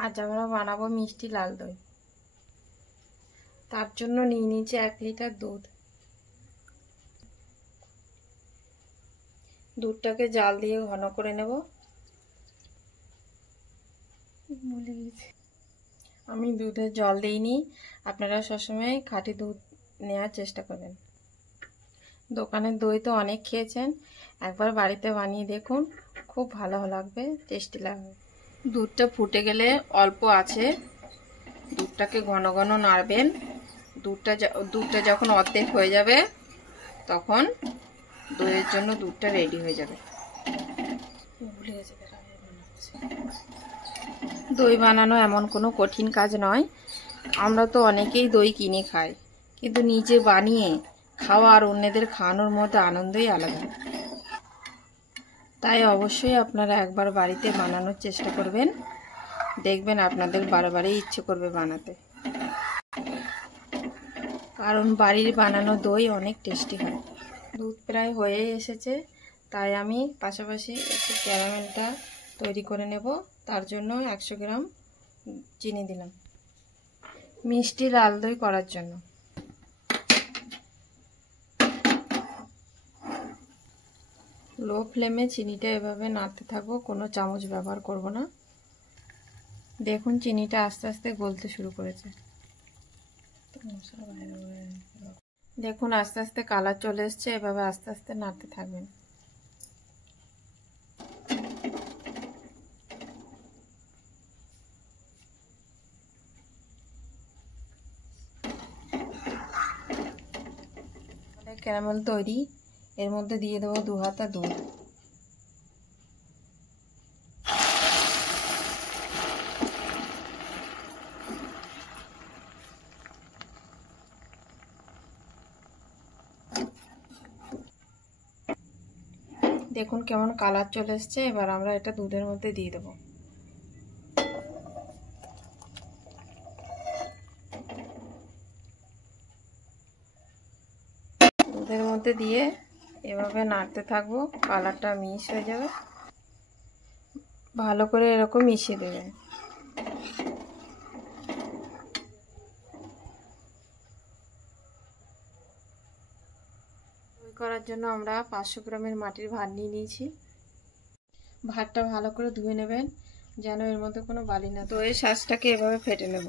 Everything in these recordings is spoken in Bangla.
আজ আমরা বানাবো মিষ্টি লাল দই। তার জন্য নিয়ে নিয়েছি 1 লিটার দুধ। দুধটাকে জাল দিয়ে ঘন করে নেব। আমি দুধে জল দিইনি, আপনারা সবসময় খাঁটি দুধ নেওয়ার চেষ্টা করবেন। দোকানের দই তো অনেক খেয়েছেন, একবার বাড়িতে বানিয়ে দেখুন, খুব ভালো লাগবে, টেস্টি লাগবে। দুধটা ফুটে গেলে অল্প আছে দুধটাকে ঘন ঘন নাড়বেন। দুধটা যখন অর্ধেক হয়ে যাবে তখন দইয়ের জন্য দুধটা রেডি হয়ে যাবে। দই বানানো এমন কোনো কঠিন কাজ নয়। আমরা তো অনেকেই দই কিনে খাই, কিন্তু নিজে বানিয়ে খাওয়া আর অন্যদের খাওয়ানোর মধ্যে আনন্দই আলাদা। তাই অবশ্যই আপনারা একবার বাড়িতে বানানোর চেষ্টা করবেন, দেখবেন আপনাদের বারবারই ইচ্ছে করবে বানাতে। কারণ বাড়ির বানানো দই অনেক টেস্টি হয়। দুধ প্রায় হয়ে এসেছে, তাই আমি পাশাপাশি একটু ক্যারামেলটা তৈরি করে নেব। তার জন্য 100 গ্রাম চিনি দিলাম মিষ্টি লাল দই করার জন্য। লো ফ্লেমে চিনিটা এভাবে নাড়তে থাকবো, কোনো চামচ ব্যবহার করব না। দেখুন চিনিটা আস্তে আস্তে গলতে শুরু করেছে। দেখুন আস্তে আস্তে কালার চলে এসছে, এভাবে আস্তে আস্তে নাড়তে থাকবেন। ক্যারামেল তৈরি, এর মধ্যে দিয়ে দেবো 2 হাতা দুধ। দেখুন কেমন কালার চলে এসছে। এবার আমরা এটা দুধের মধ্যে দিয়ে দেব। দুধের মধ্যে দিয়ে এভাবে নাড়তে থাকবো, কালারটা মিক্স হয়ে যাবে। ভালো করে এরকম মিশিয়ে দেবেন। দই করার জন্য আমরা 500 গ্রামের মাটির ভাত নিয়ে নিয়েছি। ভাতটা ভালো করে ধুয়ে নেবেন, যেন এর মধ্যে কোনো বালি না। দইয়ের শাঁসটাকে এভাবে ফেটে নেব।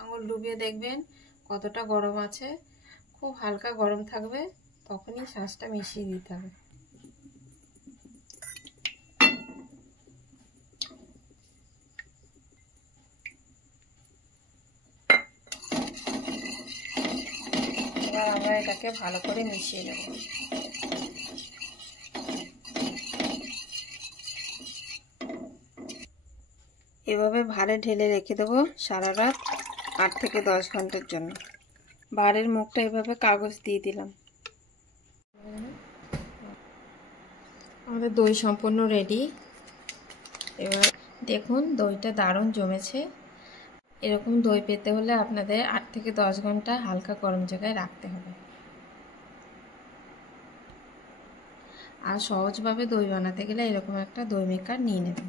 আঙুল ডুবিয়ে দেখবেন কতটা গরম আছে। খুব হালকা গরম থাকবে, তখনই শাঁসটা মিশিয়ে দিতে হবে। এবার আমরা এটাকে ভালো করে মিশিয়ে নেব। এভাবে ভাঁড়ে ঢেলে রেখে দেবো সারা রাত, 8 থেকে 10 ঘন্টার জন্য। ভাঁড়ের মুখটা এভাবে কাগজ দিয়ে দিলাম। আমাদের দই সম্পূর্ণ রেডি। এবার দেখুন দইটা দারুণ জমেছে। এরকম দই পেতে হলে আপনাদের 8 থেকে 10 ঘন্টা হালকা গরম জায়গায় রাখতে হবে। আর সহজভাবে দই বানাতে গেলে এরকম একটা দই মেকার নিয়ে নেবেন।